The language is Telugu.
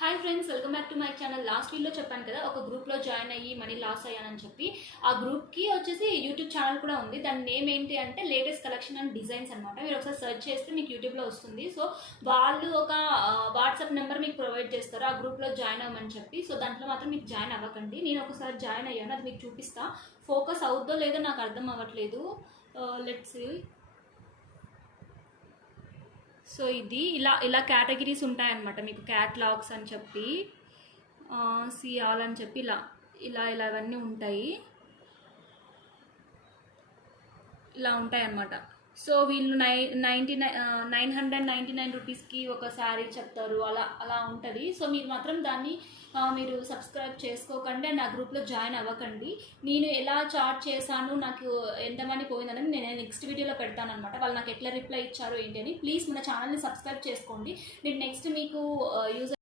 Hi friends, welcome back to my channel. Last వీడియోలో చెప్పాను కదా, ఒక గ్రూప్లో జాయిన్ అయ్యి మనీ లాస్ అయ్యానని చెప్పి. ఆ గ్రూప్కి వచ్చేసి యూట్యూబ్ ఛానల్ కూడా ఉంది. దాని నేమ్ ఏంటి అంటే లేటెస్ట్ కలెక్షన్ అండ్ డిజైన్స్ అనమాట. మీరు ఒకసారి సెర్చ్ చేస్తే మీకు యూట్యూబ్లో వస్తుంది. సో వాళ్ళు ఒక వాట్సాప్ నెంబర్ మీకు ప్రొవైడ్ చేస్తారు ఆ గ్రూప్లో జాయిన్ అవ్వమని చెప్పి. సో దాంట్లో మాత్రం మీకు జాయిన్ అవ్వకండి. నేను ఒకసారి జాయిన్ అయ్యాను, అది మీకు చూపిస్తా. ఫోకస్ అవుద్దో లేదో నాకు అర్థం అవ్వట్లేదు. Let's see. సో ఇది ఇలా ఇలా కేటగిరీస్ ఉంటాయన్నమాట. మీకు క్యాట్లాగ్స్ అని చెప్పి, సిఆల్ అని చెప్పి ఇలా ఇలా ఇలా ఇవన్నీ ఉంటాయి. ఇలా ఉంటాయన్నమాట. సో వీళ్ళు 999 రూపీస్కి ఒక శారీ చెప్తారు, అలా అలా ఉంటుంది. సో మీరు మాత్రం దాన్ని మీరు సబ్స్క్రైబ్ చేసుకోకండి అండ్ ఆ గ్రూప్లో జాయిన్ అవ్వకండి. నేను ఎలా చార్ట్ చేశాను, నాకు ఎంత మనీ పోయిందని నేను నెక్స్ట్ వీడియోలో పెడతాను అనమాట. వాళ్ళు నాకు ఎట్లా రిప్లై ఇచ్చారో ఏంటి అని. ప్లీజ్ మన ఛానల్ని సబ్స్క్రైబ్ చేసుకోండి. నేను నెక్స్ట్ మీకు యూజ్